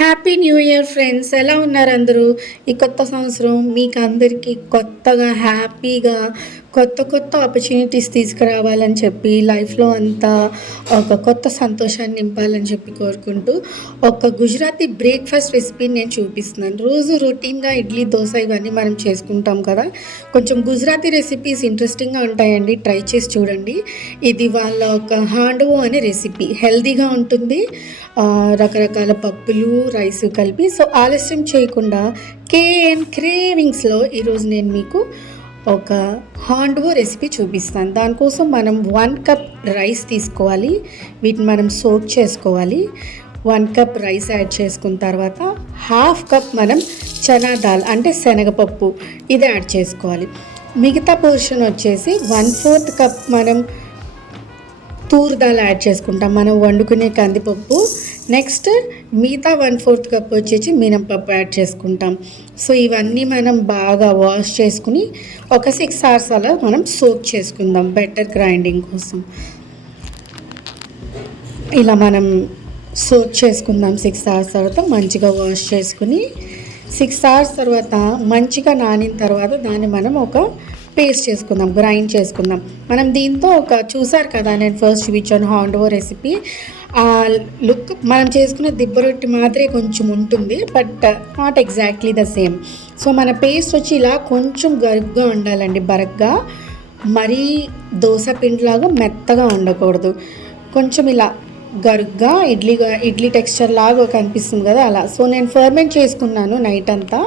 Happy new year friends, ఎలా ఉన్నారు అందరూ? ఈ కొత్త సంవత్సరం మీకు అందరికీ కొత్తగా హ్యాపీగా కొత్త కొత్త ఆపర్చునిటీస్ తీసుకురావాలని చెప్పి లైఫ్లో అంతా ఒక కొత్త సంతోషాన్ని నింపాలని చెప్పి కోరుకుంటూ ఒక గుజరాతీ బ్రేక్ఫాస్ట్ రెసిపీని నేను చూపిస్తున్నాను. రోజు రొటీన్గా ఇడ్లీ, దోశ ఇవన్నీ మనం చేసుకుంటాం కదా. కొంచెం గుజరాతీ రెసిపీస్ ఇంట్రెస్టింగ్గా ఉంటాయండి, ట్రై చేసి చూడండి. ఇది వాళ్ళ ఒక హాండవో అనే రెసిపీ, హెల్తీగా ఉంటుంది. రకరకాల పప్పులు, రైస్ కలిపి. సో ఆలస్యం చేయకుండా కేఎన్ క్రేవింగ్స్లో ఈరోజు నేను మీకు ఒక హాండవో రెసిపీ చూపిస్తాను. దానికోసం మనం 1 కప్ రైస్ తీసుకోవాలి. వీటిని మనం సోక్ చేసుకోవాలి. 1 కప్ రైస్ యాడ్ చేసుకున్న తర్వాత ½ కప్ మనం చనా దాల్ అంటే శనగపప్పు ఇది యాడ్ చేసుకోవాలి. మిగతా పోర్షన్ వచ్చేసి 1/4 కప్ మనం తూర్ దాల్ యాడ్ చేసుకుంటాం, మనం వండుకునే కందిపప్పు. నెక్స్ట్ మిగతా 1/4 కప్ వచ్చేసి మినపప్పు యాడ్ చేసుకుంటాం. సో ఇవన్నీ మనం బాగా వాష్ చేసుకుని ఒక 6 hours అలా మనం సోక్ చేసుకుందాం బెటర్ గ్రైండింగ్ కోసం. ఇలా మనం సోక్ చేసుకుందాం 6 hours తర్వాత. మంచిగా వాష్ చేసుకుని 6 hours తర్వాత మంచిగా నానిన తర్వాత దాన్ని మనం ఒక పేస్ట్ చేసుకుందాం, గ్రైండ్ చేసుకుందాం. మనం దీంతో చూసారు కదా, నేను ఫస్ట్ చూపించాను హాండవో రెసిపీ. ఆ లుక్ మనం చేసుకునే దిబ్బ రొట్టి మాదిరే కొంచెం ఉంటుంది, but not exactly the same. So మన పేస్ట్ వచ్చి ఇలా కొంచెం గరుగ్గా ఉండాలండి, బరగ్గా. మరీ దోశ పిండిలాగా మెత్తగా ఉండకూడదు, కొంచెం ఇలా గరుగ్గా ఇడ్లీ టెక్స్చర్ లాగా కనిపిస్తుంది కదా, అలా. సో నేను ఫర్మెంట్ చేసుకున్నాను నైట్ అంతా.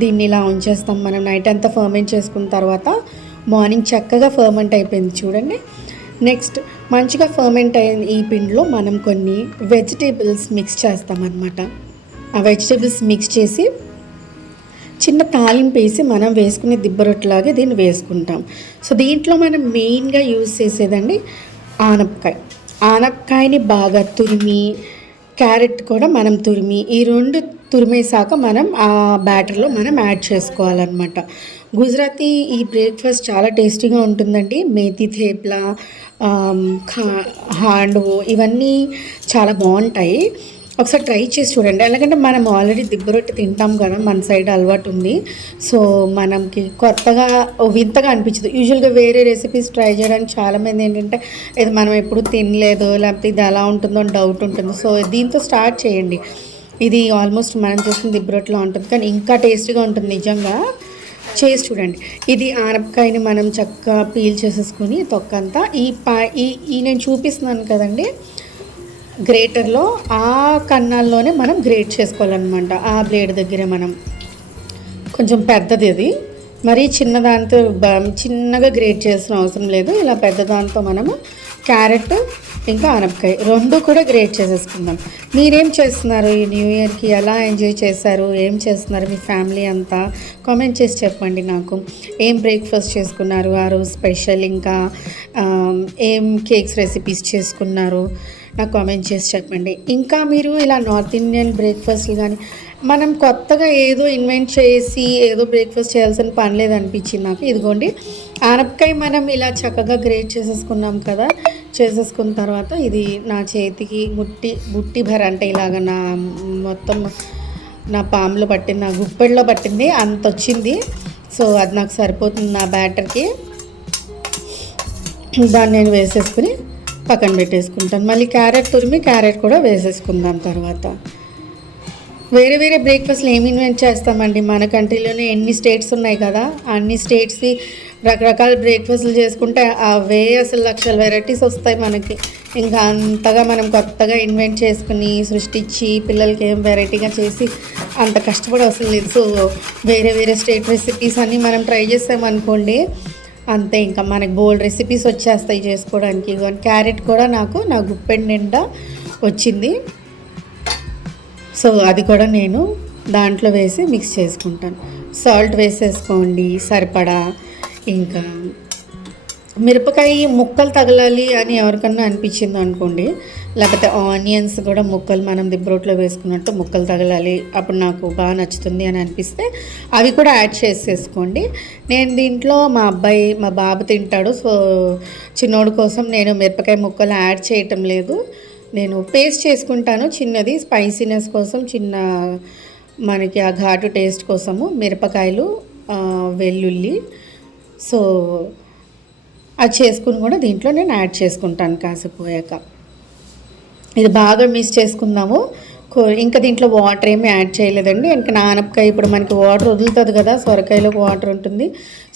దీన్ని ఇలా ఉంచేస్తాం మనం నైట్ అంతా. ఫర్మెంట్ చేసుకున్న తర్వాత మార్నింగ్ చక్కగా ఫర్మెంట్ అయిపోయింది చూడండి. నెక్స్ట్ మంచిగా ఫర్మెంట్ అయిన ఈ పిండిలో మనం కొన్ని వెజిటేబుల్స్ మిక్స్ చేస్తామన్నమాట. ఆ వెజిటేబుల్స్ మిక్స్ చేసి చిన్న తాలింపు వేసి మనం వేసుకునే దిబ్బరొట్టులాగే దీన్ని వేసుకుంటాం. సో దీంట్లో మనం మెయిన్గా యూజ్ చేసేదండి ఆనపకాయ. ఆనపకాయని బాగా తురిమి, క్యారెట్ కూడా మనం తురిమి, ఈ 2 తురిమేసాక మనం ఆ బ్యాటర్లో మనం యాడ్ చేసుకోవాలన్నమాట. గుజరాతీ ఈ బ్రేక్ఫాస్ట్ చాలా టేస్టీగా ఉంటుందండి. మేతి థేప్లా, హాండవో ఇవన్నీ చాలా బాగుంటాయి. ఒకసారి ట్రై చేసి చూడండి. ఎందుకంటే మనం ఆల్రెడీ దిబ్బరొట్టి తింటాం కదా, మన సైడ్ అలవాటు ఉంది. సో మనకి కొత్తగా వింతగా అనిపించదు. యూజువల్గా వేరే రెసిపీస్ ట్రై చేయడానికి చాలామంది ఏంటంటే ఇది మనం ఎప్పుడు తినలేదు, లేకపోతే ఇది ఎలా ఉంటుందో అని డౌట్ ఉంటుంది. సో దీంతో స్టార్ట్ చేయండి. ఇది ఆల్మోస్ట్ మనం చేసిన దిబ్బరొట్టిలా ఉంటుంది, కానీ ఇంకా టేస్టీగా ఉంటుంది నిజంగా. చేసి చూడండి. ఇది ఆనపకాయని మనం చక్కగా పీల్ చేసేసుకొని తొక్కంతా ఈ నేను చూపిస్తున్నాను కదండి, గ్రేటర్లో ఆ కన్నాల్లోనే మనం గ్రేట్ చేసుకోవాలన్నమాట. ఆ బ్లేడ్ దగ్గరే మనం కొంచెం పెద్దది, అది మరీ చిన్నదాంతో చిన్నగా గ్రేట్ చేసిన అవసరం లేదు. ఇలా పెద్ద దాంతో మనము క్యారెట్ ఇంకా ఆనపకాయ 2 కూడా గ్రేట్ చేసేసుకుందాం. మీరేం చేస్తున్నారు ఈ న్యూ ఇయర్కి? ఎలా ఎంజాయ్ చేశారు? ఏం చేస్తున్నారు మీ ఫ్యామిలీ అంతా? కామెంట్ చేసి చెప్పండి నాకు. ఏం బ్రేక్ఫాస్ట్ చేసుకున్నారు ఆ రోజు స్పెషల్? ఇంకా ఏం కేక్స్ రెసిపీస్ చేసుకున్నారు నాకు కామెంట్ చేసి చెప్పండి. ఇంకా మీరు ఇలా నార్త్ ఇండియన్ బ్రేక్ఫాస్ట్లు కానీ మనం కొత్తగా ఏదో ఇన్వెంట్ చేసి ఏదో బ్రేక్ఫాస్ట్ చేయాల్సిన పని లేదనిపించింది నాకు. ఇదిగోండి ఆనపకాయ మనం ఇలా చక్కగా గ్రేట్ చేసేసుకున్నాం కదా. చేసేసుకున్న తర్వాత ఇది నా చేతికి బుట్టి భర అంటే ఇలాగ మొత్తం నా పాములో పట్టింది, నా గుప్పెళ్ళలో పట్టింది, అంత వచ్చింది. సో అది నాకు సరిపోతుంది నా బ్యాటర్కి. దాన్ని నేను వేసేసుకుని పక్కన పెట్టేసుకుంటాను. మళ్ళీ క్యారెట్ తురిమి క్యారెట్ కూడా వేసేసుకుందాం తర్వాత. వేరే వేరే బ్రేక్ఫాస్ట్లు ఏమి ఇన్వెంట్ చేస్తామండి. మన కంట్రీలోనే ఎన్ని స్టేట్స్ ఉన్నాయి కదా, అన్ని స్టేట్స్కి రకరకాల బ్రేక్ఫాస్ట్లు చేసుకుంటే అవే అసలు లక్షల వెరైటీస్ వస్తాయి మనకి. ఇంకా అంతగా మనం కొత్తగా ఇన్వెంట్ చేసుకుని సృష్టించి పిల్లలకి ఏం వెరైటీగా చేసి అంత కష్టపడి అవసరం లేదు. సో వేరే వేరే స్టేట్ రెసిపీస్ అన్నీ మనం ట్రై చేసామనుకోండి, అంతే ఇంకా మనకి బోల్డ్ రెసిపీస్ వచ్చేస్తాయి చేసుకోవడానికి. క్యారెట్ కూడా నాకు నా గుప్పెడు నిండా వచ్చింది. సో అది కూడా నేను దాంట్లో వేసి మిక్స్ చేసుకుంటాను. సాల్ట్ వేసేసుకోండి సరిపడా. ఇంకా మిరపకాయ ముక్కలు తగలాలి అని ఎవరికన్నా అనిపించింది అనుకోండి, లేకపోతే ఆనియన్స్ కూడా ముక్కలు మనం దిబ్బరోట్లో వేసుకున్నట్టు ముక్కలు తగలాలి, అప్పుడు నాకు బాగా నచ్చుతుంది అని అనిపిస్తే అవి కూడా యాడ్ చేసేసుకోండి. నేను దీంట్లో మా బాబు తింటాడు. సో చిన్నోడు కోసం నేను మిరపకాయ ముక్కలు యాడ్ చేయటం లేదు. నేను పేస్ట్ చేసుకుంటాను చిన్నది, స్పైసీనెస్ కోసం, చిన్న మనకి ఆ ఘాటు టేస్ట్ కోసము మిరపకాయలు, వెల్లుల్లి. సో అది చేసుకుని కూడా దీంట్లో నేను యాడ్ చేసుకుంటాను కాసిపోయాక. ఇది బాగా మిక్స్ చేసుకుందాము. ఇంకా దీంట్లో వాటర్ ఏమి యాడ్ చేయలేదండి. ఇంకా ఆనపకాయ ఇప్పుడు మనకి వాటర్ వదులుతుంది కదా, సొరకాయలోకి వాటర్ ఉంటుంది.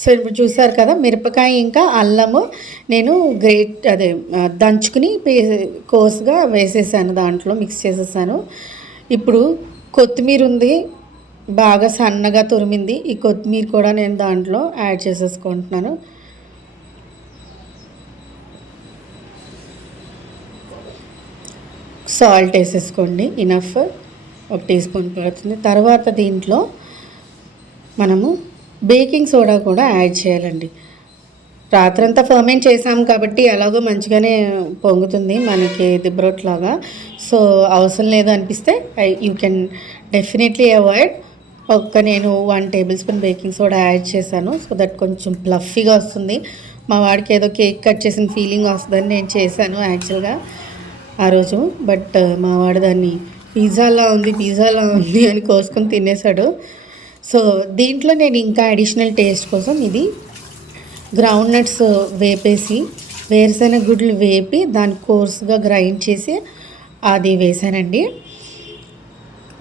సో ఇప్పుడు చూసారు కదా, మిరపకాయ ఇంకా అల్లము నేను దంచుకుని కోసుగా వేసేసాను, దాంట్లో మిక్స్ చేసేసాను. ఇప్పుడు కొత్తిమీర ఉంది, బాగా సన్నగా తురిమింది. ఈ కొత్తిమీర కూడా నేను దాంట్లో యాడ్ చేసేసుకుంటున్నాను. సాల్ట్ వేసేసుకోండి, ఇనఫ్, 1 టీ స్పూన్ పడుతుంది. తర్వాత దీంట్లో మనము బేకింగ్ సోడా కూడా యాడ్ చేయాలండి. రాత్రంతా ఫర్మెంట్ చేసాం కాబట్టి ఎలాగో మంచిగానే పొంగుతుంది మనకి దిబ్బరొట్లాగా. సో అవసరం లేదు అనిపిస్తే యూ కెన్ డెఫినెట్లీ అవాయిడ్. నేను 1 table spoon baking soda add చేశాను. సో దట్ కొంచెం ప్లఫీగా వస్తుంది. మా వాడికి ఏదో కేక్ కట్ చేసిన ఫీలింగ్ వస్తుందని నేను చేశాను యాక్చువల్గా ఆ రోజు. బట్ మా వాడు దాన్ని పిజ్జాలా ఉంది అని కోసుకొని తినేసాడు. సో దీంట్లో నేను ఇంకా అడిషనల్ టేస్ట్ కోసం ఇది గ్రౌండ్ నట్స్ వేపేసి, వేరుశెనగ గుడ్లు వేపి దాన్ని కోర్స్గా గ్రైండ్ చేసి అది వేసానండి.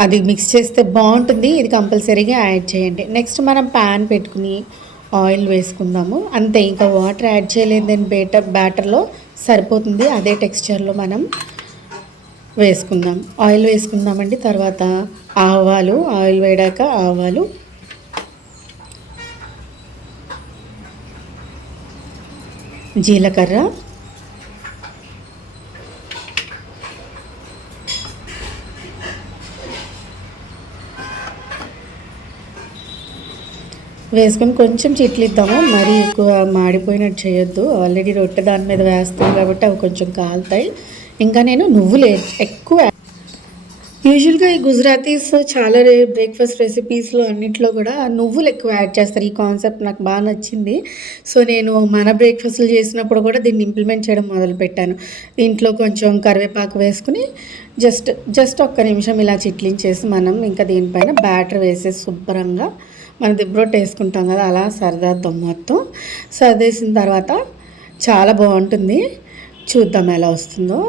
అది మిక్స్ చేస్తే బాగుంటుంది. ఇది కంపల్సరీగా యాడ్ చేయండి. నెక్స్ట్ మనం ప్యాన్ పెట్టుకుని ఆయిల్ వేసుకుందాము. అంతే, ఇంకా వాటర్ యాడ్ చేయలేదు. దాని బ్యాటర్లో సరిపోతుంది. అదే టెక్స్చర్లో మనం వేసుకుందాం. ఆయిల్ వేసుకుందామండి. తర్వాత ఆవాలు, ఆయిల్ వేడాక ఆవాలు, జీలకర్ర, వేసుకొని కొంచెం చిట్లిద్దాము. మరీ ఎక్కువ మాడిపోయినట్టు చేయొద్దు. ఆల్రెడీ రొట్టె దాని మీద వేస్తాం కాబట్టి అవి కొంచెం కాలుతాయి. ఇంకా నేను నువ్వులు ఎక్కువ, యూజువల్గా ఈ గుజరాతీస్ చాలా బ్రేక్ఫాస్ట్ రెసిపీస్లో అన్నింటిలో కూడా నువ్వులు ఎక్కువ యాడ్ చేస్తారు. ఈ కాన్సెప్ట్ నాకు బాగా నచ్చింది. సో నేను మన బ్రేక్ఫాస్ట్లు చేసినప్పుడు కూడా దీన్ని ఇంప్లిమెంట్ చేయడం మొదలుపెట్టాను. దీంట్లో కొంచెం కరివేపాకు వేసుకుని జస్ట్ 1 నిమిషం ఇలా చిట్లించేసి మనం ఇంకా దీనిపైన బ్యాటర్ వేసేసి శుభ్రంగా మన దిబ్బరొట్టె వేసుకుంటాం కదా, అలా సర్దేద్దాం. మొత్తం సర్దేసిన తర్వాత చాలా బాగుంటుంది. చూద్దాం ఎలా వస్తుందో.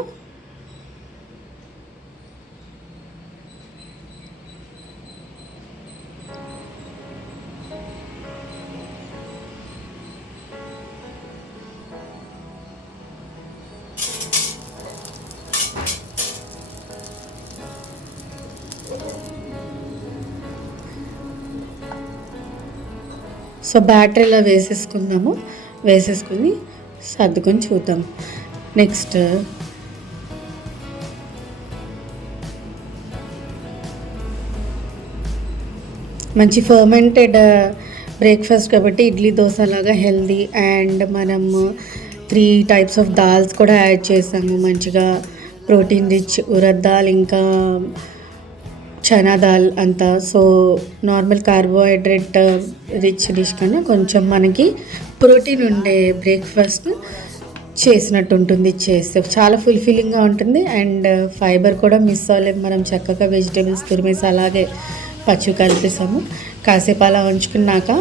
సో బ్యాటర్ ఇలా వేసేసుకుని సర్దుకొని చూద్దాం. నెక్స్ట్ మంచి ఫర్మెంటెడ్ బ్రేక్ఫాస్ట్ కాబట్టి ఇడ్లీ దోశ లాగా హెల్దీ. అండ్ మనం 3 టైప్స్ ఆఫ్ దాల్స్ కూడా యాడ్ చేసాము. మంచిగా ప్రోటీన్ రిచ్ ఉరద్ దాల్, ఇంకా చనా దాల్ అంతా. So normal carbohydrate rich dish కన్నా కొంచెం మనకి ప్రోటీన్ ఉండే బ్రేక్ఫాస్ట్ చేసినట్టు ఉంటుంది. చేస్తే చాలా ఫుల్ఫిల్లింగ్గా ఉంటుంది. అండ్ ఫైబర్ కూడా మిస్ అవ్వలేదు. మనం చక్కగా వెజిటేబుల్స్ తురిమేసి అలాగే పచ్చి కలిపేసాము. కాసేపు అలా ఉంచుకున్నాక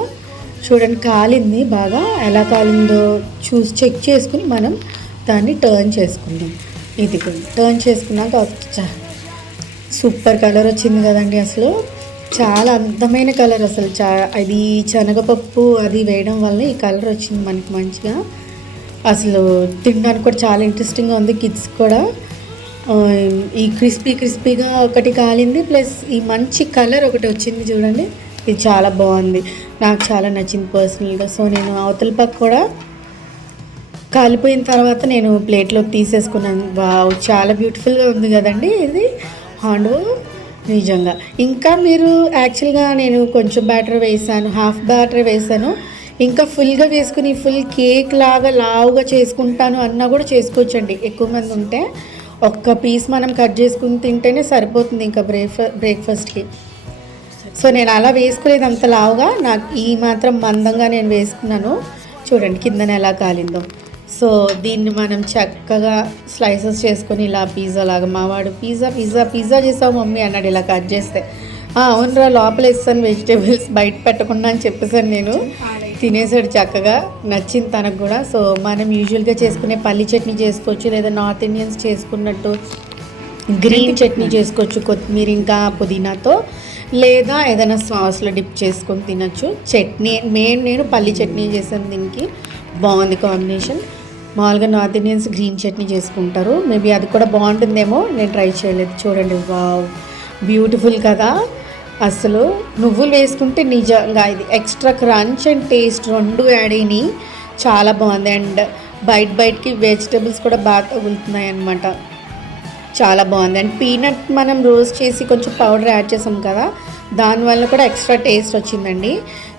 చూడండి కాలింది, బాగా ఎలా కాలిందో చెక్ చేసుకుని మనం దాన్ని టర్న్ చేసుకుందాం. ఇది టర్న్ చేసుకున్నాక సూపర్ కలర్ వచ్చింది కదండి. అసలు చాలా అందమైన కలర్. అసలు అది శనగపప్పు అది వేయడం వల్ల ఈ కలర్ వచ్చింది మనకి మంచిగా. అసలు తినడానికి కూడా చాలా ఇంట్రెస్టింగ్గా ఉంది. కిడ్స్ కూడా ఈ క్రిస్పీగా ఒకటి కాలింది, ప్లస్ ఈ మంచి కలర్ ఒకటి వచ్చింది చూడండి. ఇది చాలా బాగుంది, నాకు చాలా నచ్చింది పర్సనల్గా. సో నేను అవతల పక్క కూడా కాలిపోయిన తర్వాత నేను ప్లేట్లోకి తీసేసుకున్నాను. వావ్, చాలా బ్యూటిఫుల్గా ఉంది కదండి ఇది హాండో నిజంగా. ఇంకా మీరు యాక్చువల్గా నేను కొంచెం బ్యాటర్ వేసాను, హాఫ్ బ్యాటర్ వేసాను. ఇంకా ఫుల్గా వేసుకుని ఫుల్ కేక్ లాగా లావుగా చేసుకుంటాను అన్నా కూడా చేసుకోవచ్చండి. ఎక్కువ మంది ఉంటే 1 పీస్ మనం కట్ చేసుకుని తింటేనే సరిపోతుంది ఇంకా బ్రేక్ఫాస్ట్కి. సో నేను అలా వేసుకోలేదు అంత లావుగా, నాకు ఈ మాత్రం మందంగా నేను వేసుకున్నాను. చూడండి కిందన ఎలా కాలిందో. సో దీన్ని మనం చక్కగా స్లైసెస్ చేసుకొని ఇలా పిజ్జా లాగా, మావాడు పిజ్జా పిజ్జా పిజ్జా చేసావు మమ్మీ అన్నాడు ఇలా కట్ చేస్తే. అవునరా లోపల వేస్తాను వెజిటేబుల్స్ బయట పెట్టకుండా అని చెప్పేసాను నేను. తినేసాడు చక్కగా, నచ్చింది తనకు కూడా. సో మనం యూజువల్గా చేసుకునే పల్లి చట్నీ చేసుకోవచ్చు, లేదా నార్త్ ఇండియన్స్ చేసుకున్నట్టు గ్రీన్ చట్నీ చేసుకోవచ్చు కొత్తిమీర ఇంకా పుదీనాతో, లేదా ఏదైనా సాస్లో డిప్ చేసుకొని తినచ్చు. చట్నీ నేను పల్లి చట్నీ చేశాను, దీనికి బాగుంది కాంబినేషన్. మామూలుగా నార్త్ ఇండియన్స్ గ్రీన్ చట్నీ చేసుకుంటారు, మేబీ అది కూడా బాగుంటుందేమో, నేను ట్రై చేయలేదు. చూడండి వావ్ బ్యూటిఫుల్ కదా. అసలు నువ్వులు వేసుకుంటే నిజంగా ఇది ఎక్స్ట్రా క్రంచ్ అండ్ టేస్ట్ రెండు యాడ్ అయినాయి, చాలా బాగుంది. అండ్ బయటకి వెజిటేబుల్స్ కూడా బాగా తగులుతున్నాయి అన్నమాట, చాలా బాగుంది. అండ్ పీనట్ మనం రోస్ట్ చేసి కొంచెం పౌడర్ యాడ్ చేసాం కదా, దానివల్ల కూడా ఎక్స్ట్రా టేస్ట్ వచ్చిందండి.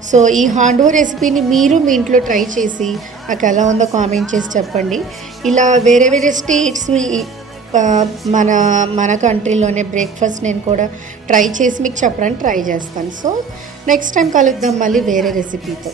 సో ఈ హాండో రెసిపీని మీరు మీ ఇంట్లో ట్రై చేసి నాకు ఎలా ఉందో కామెంట్ చేసి చెప్పండి. ఇలా వేరే స్టేట్స్ మన కంట్రీలోనే బ్రేక్ఫాస్ట్ నేను కూడా ట్రై చేసి మీకు చెప్పడానికి ట్రై చేస్తాను. సో నెక్స్ట్ టైం కలుద్దాం మళ్ళీ వేరే రెసిపీతో.